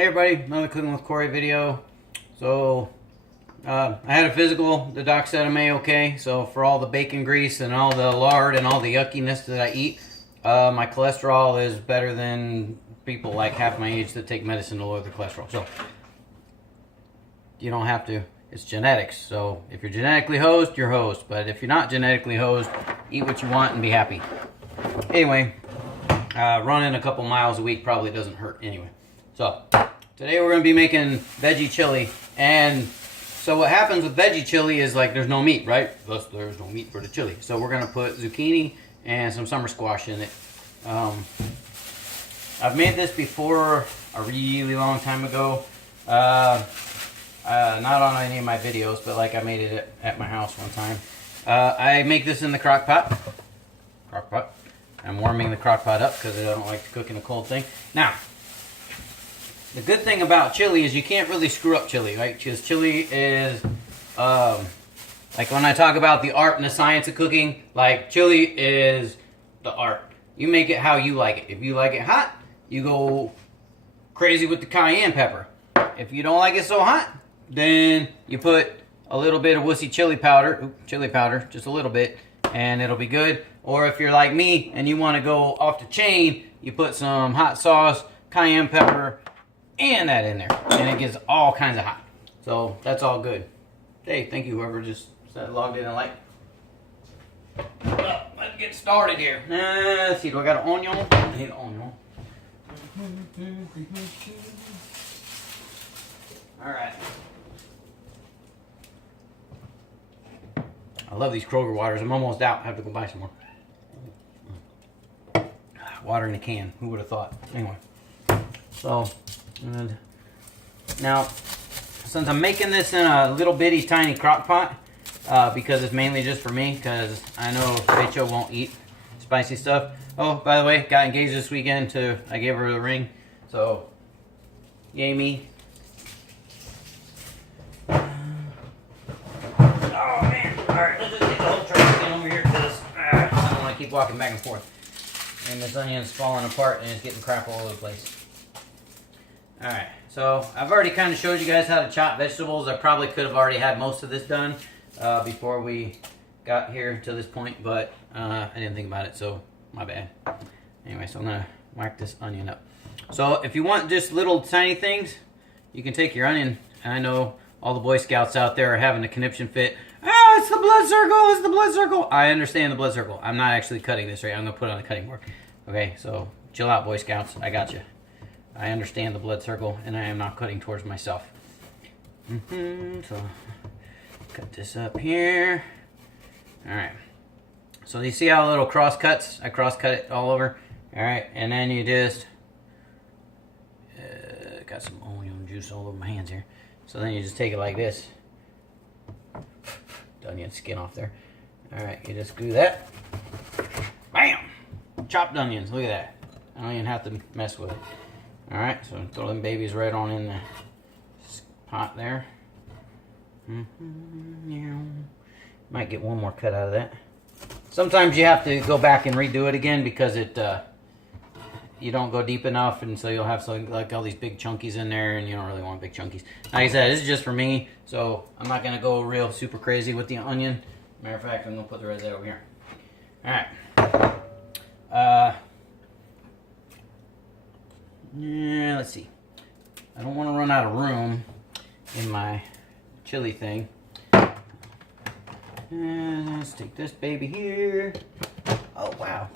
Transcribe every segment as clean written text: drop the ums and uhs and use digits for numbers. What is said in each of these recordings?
Hey everybody, another Cooking with Cory video. So, I had a physical. The doc said I'm A-okay. So for all the bacon grease and all the lard and all the yuckiness that I eat, my cholesterol is better than people like half my age that take medicine to lower their cholesterol. So, you don't have to. It's genetics. So if you're genetically hosed, you're hosed. But if you're not genetically hosed, eat what you want and be happy. Anyway, running a couple miles a week probably doesn't hurt anyway. So, today we're going to be making veggie chili. And so what happens with veggie chili is like there's no meat, right? Thus there's no meat for the chili. So we're going to put zucchini and some summer squash in it. I've made this before a really long time ago. Not on any of my videos, but like I made it at my house one time. I make this in the crock pot. I'm warming the crock pot up because I don't like to cook in a cold thing. Now, the good thing about chili is you can't really screw up chili, right? Because chili is, like when I talk about the art and the science of cooking, like chili is the art. You make it how you like it. If you like it hot, you go crazy with the cayenne pepper. If you don't like it so hot, then you put a little bit of wussy chili powder, just a little bit, and it'll be good. Or if you're like me and you want to go off the chain, you put some hot sauce, cayenne pepper, and that in there, and it gets all kinds of hot. So that's all good. Hey, thank you whoever just logged in and liked. Well, let's get started here. Let's see, do I got an onion? I need an onion. All right. I love these Kroger waters. I'm almost out. I have to go buy some more. Water in a can. Who would have thought? Anyway. So, and now, since I'm making this in a little bitty tiny crock pot, because it's mainly just for me, because I know Rachel won't eat spicy stuff. Oh, by the way, got engaged this weekend to, I gave her the ring, so, yay me. Oh man, alright, let's just get the whole trash can over here, because I don't want to keep walking back and forth. And this onion's falling apart and it's getting crap all over the place. Alright, so I've already kind of showed you guys how to chop vegetables. I probably could have already had most of this done before we got here to this point, but I didn't think about it, so my bad. Anyway, so I'm going to whack this onion up. So if you want just little tiny things, you can take your onion, and I know all the Boy Scouts out there are having a conniption fit. Ah, it's the blood circle, it's the blood circle. I understand the blood circle. I'm not actually cutting this right. I'm going to put it on the cutting board. Okay, so chill out, Boy Scouts. I got you. I understand the blood circle, and I am not cutting towards myself. So, cut this up here. Alright. So, you see how little cross cuts? I cross cut it all over. Alright, and then you just... got some onion juice all over my hands here. So, then you just take it like this. The onion skin off there. Alright, you just do that. Bam! Chopped onions, look at that. I don't even have to mess with it. Alright, so throw them babies right on in the pot there. Might get one more cut out of that. Sometimes you have to go back and redo it again because it you don't go deep enough, and so you'll have like all these big chunkies in there, and you don't really want big chunkies. Like I said, this is just for me, so I'm not going to go real super crazy with the onion. Matter of fact, I'm going to put the rest of that over here. Alright. Yeah, let's see. I don't want to run out of room in my chili thing. Let's take this baby here. Oh, wow.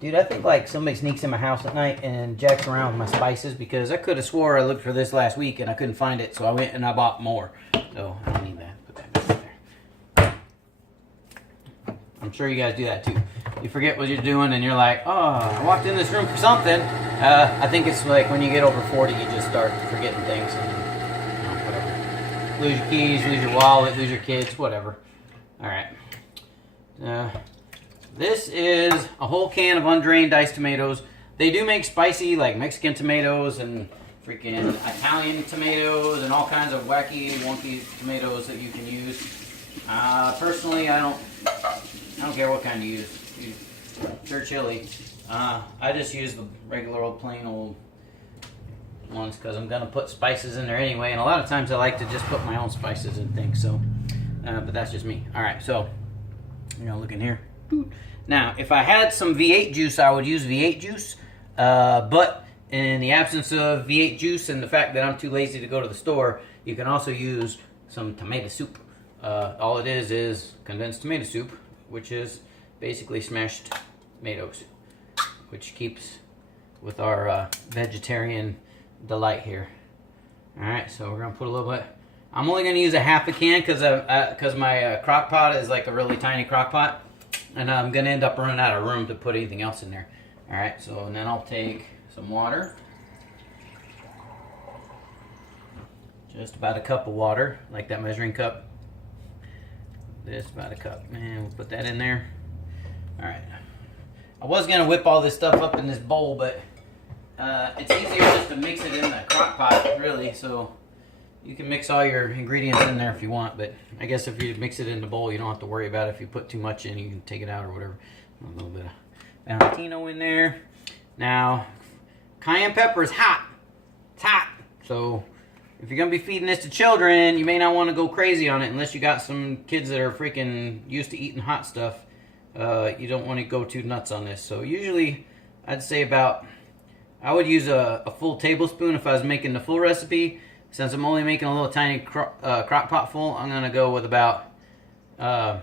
Dude, I think like somebody sneaks in my house at night and jacks around with my spices, because I could have swore I looked for this last week and I couldn't find it, so I went and I bought more. So, I don't need that. Put that back there. I'm sure you guys do that too. You forget what you're doing and you're like, oh, I walked in this room for something. I think it's like when you get over 40, you just start forgetting things. And, whatever. Lose your keys, lose your wallet, lose your kids, whatever. Alright. This is a whole can of undrained diced tomatoes. They do make spicy, like Mexican tomatoes and freaking Italian tomatoes and all kinds of wacky, wonky tomatoes that you can use. Personally, I don't care what kind you use. Sure chili. I just use the regular old plain old ones because I'm gonna put spices in there anyway, and a lot of times I like to just put my own spices and things. So, but that's just me. All right, so you're gonna look in here. Now, if I had some V8 juice, I would use V8 juice, but in the absence of V8 juice and the fact that I'm too lazy to go to the store, you can also use some tomato soup. All it is condensed tomato soup, which is basically smashed tomatoes, which keeps with our vegetarian delight here. All right, so we're gonna put a little bit. I'm only gonna use a half a can because my crock pot is like a really tiny crock pot, and I'm gonna end up running out of room to put anything else in there. All right, so and then I'll take some water, just about a cup of water, like that measuring cup. This about a cup, and we'll put that in there. All right. I was gonna whip all this stuff up in this bowl, but it's easier just to mix it in the crock pot, really. So you can mix all your ingredients in there if you want, but I guess if you mix it in the bowl, you don't have to worry about it. If you put too much in, you can take it out or whatever. A little bit of Valentino in there. Now, cayenne pepper is hot. It's hot. So if you're gonna be feeding this to children, you may not want to go crazy on it unless you got some kids that are freaking used to eating hot stuff. You don't want to go too nuts on this. So usually, I'd say I would use a full tablespoon if I was making the full recipe. Since I'm only making a little tiny crock pot full, I'm gonna go with about a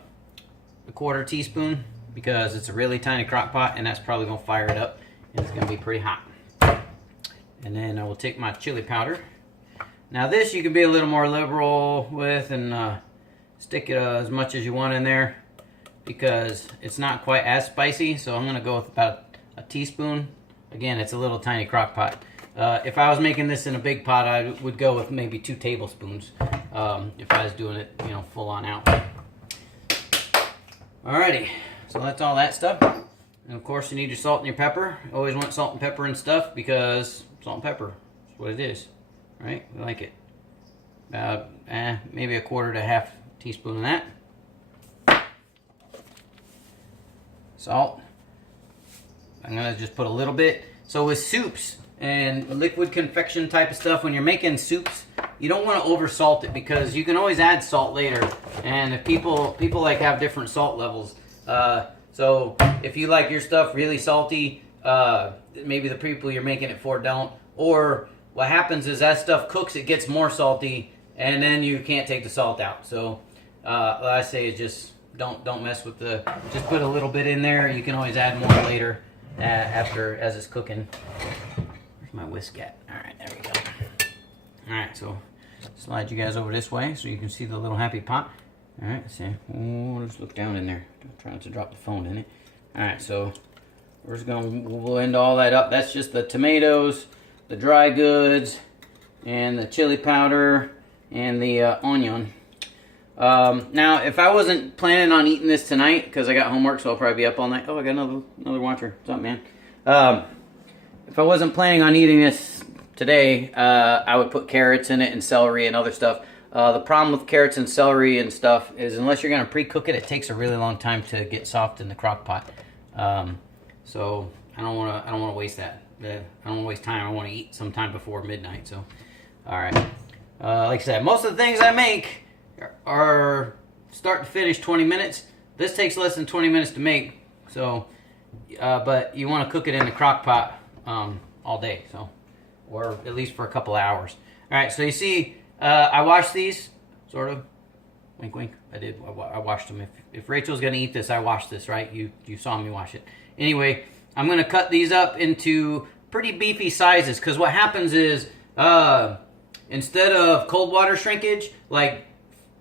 quarter teaspoon because it's a really tiny crock pot, and that's probably gonna fire it up, and it's gonna be pretty hot. And then I will take my chili powder. Now this you can be a little more liberal with and stick it as much as you want in there because it's not quite as spicy. So I'm gonna go with about a teaspoon. Again, it's a little tiny crock pot. If I was making this in a big pot, I would go with maybe 2 tablespoons if I was doing it, full on out. Alrighty, so that's all that stuff. And of course you need your salt and your pepper. You always want salt and pepper and stuff because salt and pepper is what it is. Right? We like it. Maybe a quarter to half teaspoon of that. Salt. I'm going to just put a little bit. So with soups and liquid confection type of stuff, when you're making soups, you don't want to over salt it because you can always add salt later. And if people like have different salt levels. So if you like your stuff really salty, maybe the people you're making it for don't. Or what happens is that stuff cooks, it gets more salty, and then you can't take the salt out. So what I say is just don't mess with just put a little bit in there. You can always add more later as it's cooking. Where's my whisk at? All right, there we go. All right, so slide you guys over this way so you can see the little happy pot. All right, let's see. Oh, just look down in there. I'm trying not to drop the phone in it. All right, so we'll blend all that up. That's just the tomatoes, the dry goods, and the chili powder, and the onion. Now, if I wasn't planning on eating this tonight, because I got homework, so I'll probably be up all night. Oh, I got another watcher. What's up, man? If I wasn't planning on eating this today, I would put carrots in it and celery and other stuff. The problem with carrots and celery and stuff is unless you're going to pre-cook it, it takes a really long time to get soft in the crock pot. So I don't want to waste that. I don't want to waste time. I want to eat sometime before midnight. So, all right. Like I said, most of the things I make are start to finish 20 minutes. This takes less than 20 minutes to make. So, but you want to cook it in the crock pot all day. So, or at least for a couple hours. All right. So you see, I washed these, sort of. Wink, wink. I did. I washed them. If Rachel's gonna eat this, I washed this, right? You saw me wash it. Anyway, I'm gonna cut these up into pretty beefy sizes because what happens is instead of cold water shrinkage, like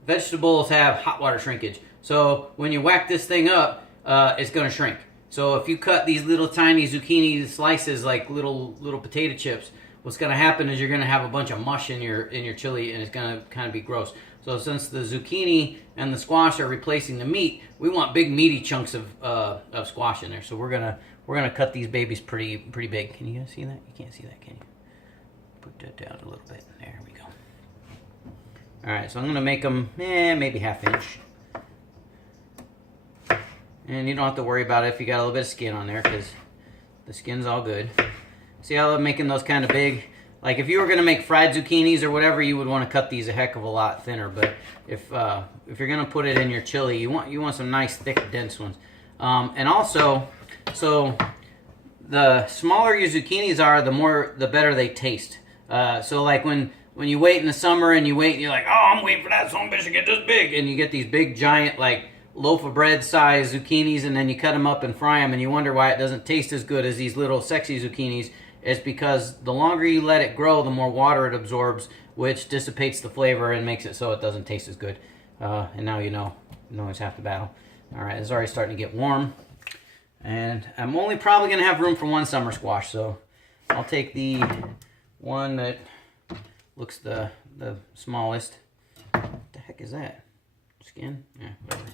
vegetables have hot water shrinkage. So when you whack this thing up, it's gonna shrink. So if you cut these little tiny zucchini slices like little potato chips, what's gonna happen is you're gonna have a bunch of mush in your chili, and it's gonna kind of be gross. So since the zucchini and the squash are replacing the meat, we want big meaty chunks of squash in there. So we're gonna cut these babies pretty big. Can you guys see that? You can't see that, can you? Put that down a little bit. There we go. All right, so I'm gonna make them maybe ½ inch. And you don't have to worry about it if you got a little bit of skin on there because the skin's all good. See how I'm making those kind of big? like if you were gonna make fried zucchinis or whatever, you would want to cut these a heck of a lot thinner. But if you're gonna put it in your chili, you want some nice thick dense ones. And also, so the smaller your zucchinis are, the better they taste. So like when you wait in the summer and you wait and you're like, oh, I'm waiting for that son of a bitch to get this big, and you get these big giant like loaf of bread size zucchinis, and then you cut them up and fry them, and you wonder why it doesn't taste as good as these little sexy zucchinis. It's because the longer you let it grow, the more water it absorbs, which dissipates the flavor and makes it so it doesn't taste as good. And now you know it's half the battle. All right, it's already starting to get warm, and I'm only probably gonna have room for one summer squash, so I'll take the one that looks the smallest. What the heck is that? Skin? Yeah, whatever.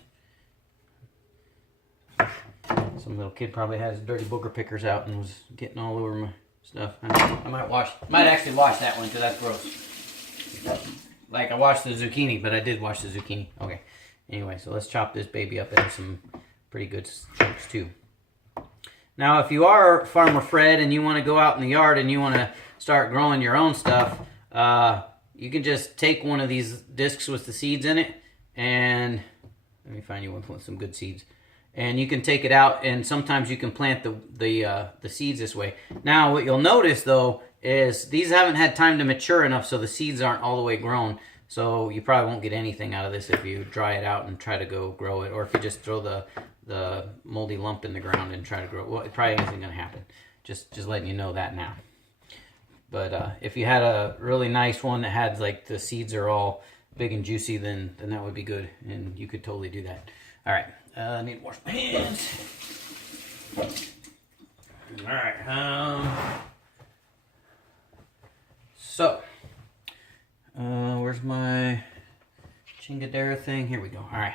Some little kid probably had his dirty booger pickers out and was getting all over my stuff. I might actually wash that one because that's gross. Like I washed the zucchini, but I did wash the zucchini. Okay. Anyway, so let's chop this baby up into some pretty good chunks too. Now, if you are Farmer Fred and you want to go out in the yard and you want to start growing your own stuff, you can just take one of these discs with the seeds in it, and let me find you one with some good seeds. And you can take it out, and sometimes you can plant the seeds this way. Now, what you'll notice though is these haven't had time to mature enough, so the seeds aren't all the way grown. So you probably won't get anything out of this if you dry it out and try to go grow it, or if you just throw the moldy lump in the ground and try to grow it. Well, it probably isn't going to happen. Just letting you know that now. But if you had a really nice one that had like the seeds are all big and juicy, then that would be good, and you could totally do that. All right. I need to wash my hands. All right. So, where's my chingadera thing? Here we go. All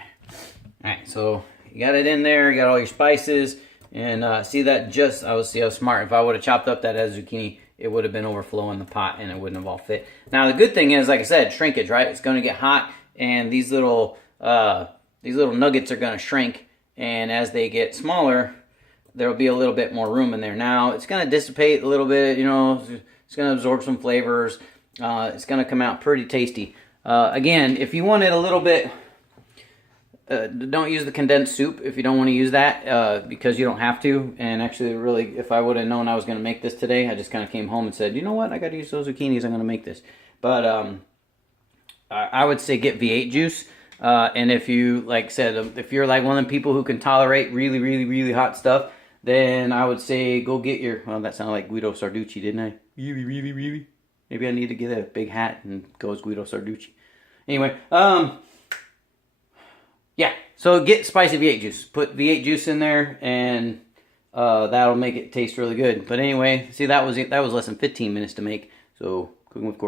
right. So you got it in there. You got all your spices, and see that I was smart. If I would have chopped up that as zucchini, it would have been overflowing the pot, and it wouldn't have all fit. Now the good thing is, like I said, shrinkage. Right? It's going to get hot, and these little nuggets are going to shrink, and as they get smaller, there'll be a little bit more room in there. Now, it's going to dissipate a little bit, it's going to absorb some flavors. It's going to come out pretty tasty. Again, if you want it a little bit, don't use the condensed soup if you don't want to use that, because you don't have to. And actually, really, if I would have known I was going to make this today, I just kind of came home and said, you know what, I got to use those zucchinis, I'm going to make this. But I would say get V8 juice. And if you, like I said, if you're like one of them people who can tolerate really, really, really hot stuff, then I would say go get your, well, that sounded like Guido Sarducci, didn't I? Really, really, really? Maybe I need to get a big hat and go as Guido Sarducci. Anyway, yeah, so get spicy V8 juice. Put V8 juice in there, and that'll make it taste really good. But anyway, see, that was less than 15 minutes to make, so cooking with Cory.